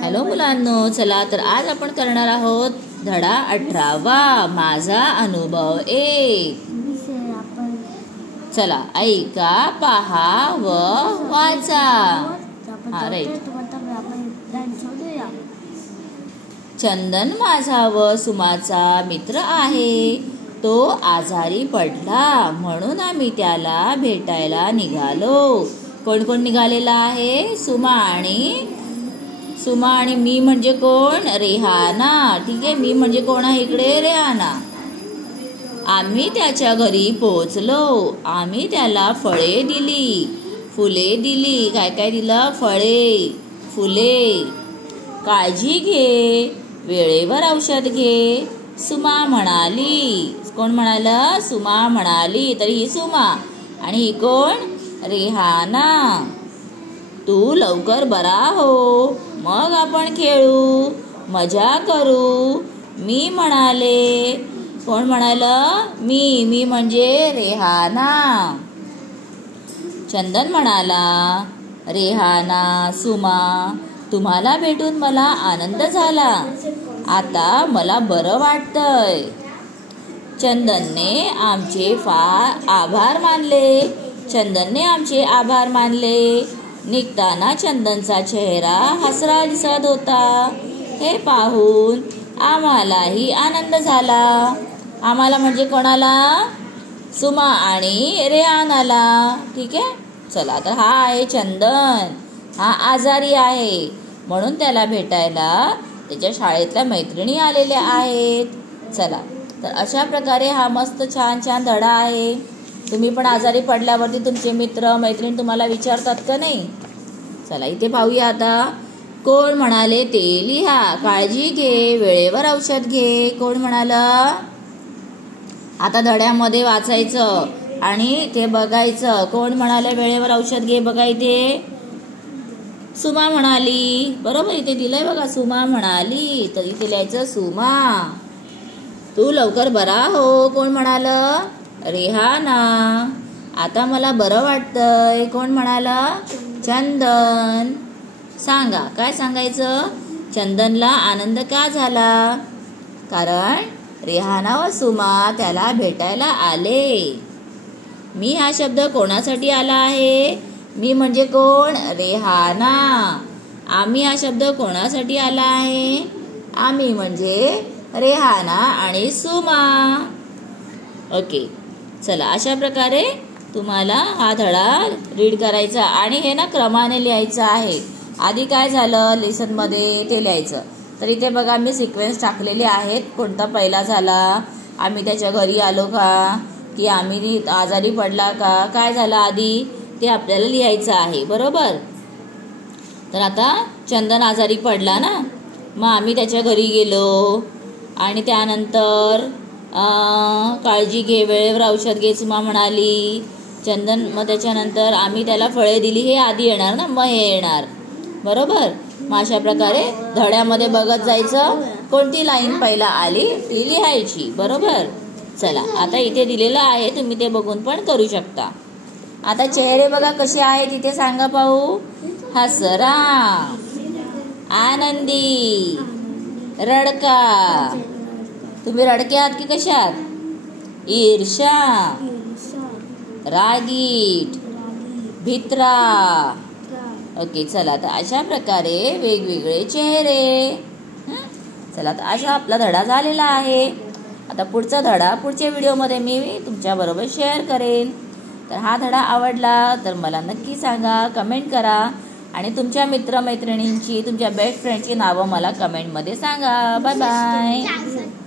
Hello मुलांनो, चला तर आज आपण करणार आहोत धडा 18वा माझा अनुभव 1. चला ऐका, पहा व वाचा. राईट. चंदन माझा व सुमाचा मित्र आहे. तो आजारी पडला म्हणून आम्ही त्याला भेटायला निघालो. कोण कोण निघालेला आहे? सुमा आणि मी म्हणजे कोण? रेहाना. ठीक आहे, मी म्हणजे कोण आहे इकडे? रेहाना. आम्ही त्याच्या घरी पोहोचलो. आम्ही त्याला फळे दिली, फुले दिली. काय काय दिलं? फळे, फुले. काळजी घे, वेळेवर औषध घे, सुमा म्हणाली. कोण म्हणालं? सुमा म्हणाली. तर ही सुमा आणि ही कोण? रेहाना. तू लवकर बरा हो, मग आपण खेळू, मजा करू, मी म्हणाले. कोण म्हणालं? मी म्हणजे रेहाना. चंदन म्हणाला, रेहाना, सुमा, तुम्हाला भेटून मला आनंद झाला. आता मला बरं वाटतंय. चंदनने आमचे आभार मानले. निघताना चंदनचा चेहरा हसरा दिसत होता. हे पाहून आम्हालाही आनंद झाला. आम्हाला म्हणजे कोणाला? सुमा आणि रेहानाला. ठीक आहे. चला तर हा आहे चंदन. हा आजारी आहे म्हणून त्याला भेटायला त्याच्या शाळेतल्या मैत्रिणी आलेल्या आहेत. चला तर अशा प्रकारे हा मस्त छान छान धडा आहे. तुम्ही पण आजारी पडल्यावरती तुमचे मित्र मैत्रीण तुम्हाला विचारतात का नाही? चला इथे पाहूया आता. कोण म्हणाले ते लिहा. काळजी घे, वेळेवर औषध घे. कोण म्हणालं? आता धड्यामध्ये वाचायचं आणि ते बघायचं. कोण म्हणाले वेळेवर औषध घे? बघा इथे सुमा म्हणाली. बरोबर, इथे दिलंय बघा, सुमा म्हणाली. तर इथे लिहायचं सुमा. तू लवकर बरा हो. कोण म्हणालं? रेहाना. आता मला बरं वाटतंय. कोण म्हणाला? चंदन. सांगा, काय सांगायचं? चंदनला आनंद का झाला? कारण रेहाना व सुमा त्याला भेटायला आले. मी हा शब्द कोणासाठी आला आहे? मी म्हणजे कोण? रेहाना. आम्ही हा शब्द कोणासाठी आला आहे? आम्ही म्हणजे रेहाना आणि सुमा. ओके. चला अशा प्रकारे तुम्हाला हा धडा रीड करायचा आणि हे ना क्रमाने लिहायचं आहे. आधी काय झालं लेसन मध्ये ते लिहायचं. तर इथे बघा मी सिक्वेन्स टाकलेले आहेत. कोणता पहिला झाला? आम्ही त्याच्या घरी आलो का? की आम्ही आजारी पडला का? काय झालं आधी ते आपल्याला लिहायचं आहे. बरोबर. तर आता चंदन आजारी पडला ना, मग आम्ही त्याच्या घरी गेलो आणि त्यानंतर काळजी घे, वेळेवर औषध घे, सुमा म्हणाली. चंदन, मग त्याच्यानंतर आम्ही त्याला फळे दिली. हे आधी येणार ना, मग हे येणार. बरोबर. मग अशा प्रकारे धड्यामध्ये बघत जायचं. कोणती लाईन पहिला आली ती लिहायची. बरोबर. चला आता इथे दिलेलं आहे, तुम्ही ते बघून पण करू शकता. आता चेहरे बघा कसे आहेत इथे सांगा पाहू. हसरा, आनंदी, रडका. तुम्ही रडके आहात की कशा आहात? ईर्ष्या, रागीट, भित्रा. ओके. चला तर अशा प्रकारे वेगवेगळे चेहरे. चला तर अशा आपला धडा झालेला आहे. आता पुढचा धडा पुढच्या व्हिडिओमध्ये मी तुमच्या बरोबर शेअर करेन. तर हा धडा आवडला तर मला नक्की सांगा, कमेंट करा आणि तुमच्या मित्रमैत्रिणींची, तुमच्या बेस्ट फ्रेंडची नावं मला कमेंटमध्ये सांगा. Bye bye.